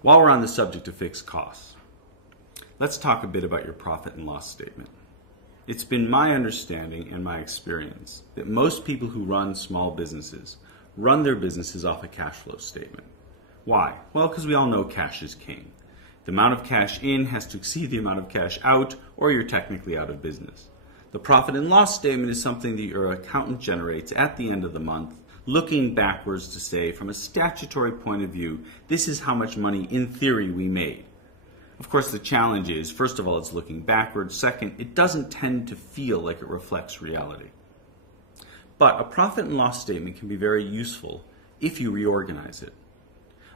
While we're on the subject of fixed costs, let's talk a bit about your profit and loss statement. It's been my understanding and my experience that most people who run small businesses run their businesses off a cash flow statement. Why? Well, because we all know cash is king. The amount of cash in has to exceed the amount of cash out, or you're technically out of business. The profit and loss statement is something that your accountant generates at the end of the month, looking backwards to say, from a statutory point of view, this is how much money in theory we made. Of course, the challenge is, first of all, it's looking backwards. Second, it doesn't tend to feel like it reflects reality. But a profit and loss statement can be very useful if you reorganize it.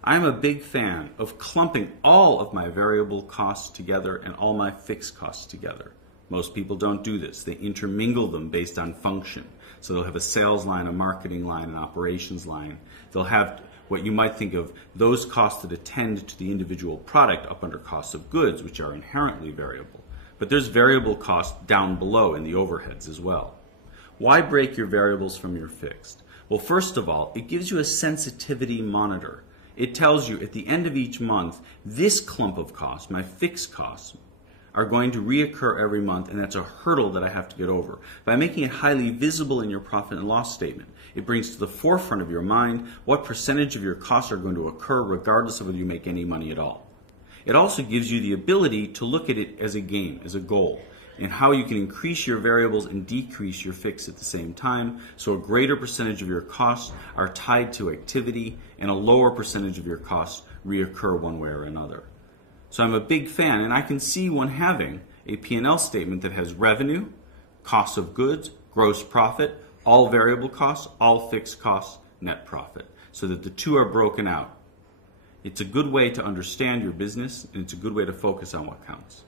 I'm a big fan of clumping all of my variable costs together and all my fixed costs together. Most people don't do this. They intermingle them based on function. So they'll have a sales line, a marketing line, an operations line. They'll have what you might think of those costs that attend to the individual product up under costs of goods, which are inherently variable. But there's variable costs down below in the overheads as well. Why break your variables from your fixed? Well, first of all, it gives you a sensitivity monitor. It tells you at the end of each month, this clump of costs, my fixed costs, are going to reoccur every month, and that's a hurdle that I have to get over. By making it highly visible in your profit and loss statement, it brings to the forefront of your mind what percentage of your costs are going to occur regardless of whether you make any money at all. It also gives you the ability to look at it as a game, as a goal, and how you can increase your variables and decrease your fixed at the same time, so a greater percentage of your costs are tied to activity and a lower percentage of your costs reoccur one way or another. So I'm a big fan, and I can see one having a P&L statement that has revenue, cost of goods, gross profit, all variable costs, all fixed costs, net profit, so that the two are broken out. It's a good way to understand your business, and it's a good way to focus on what counts.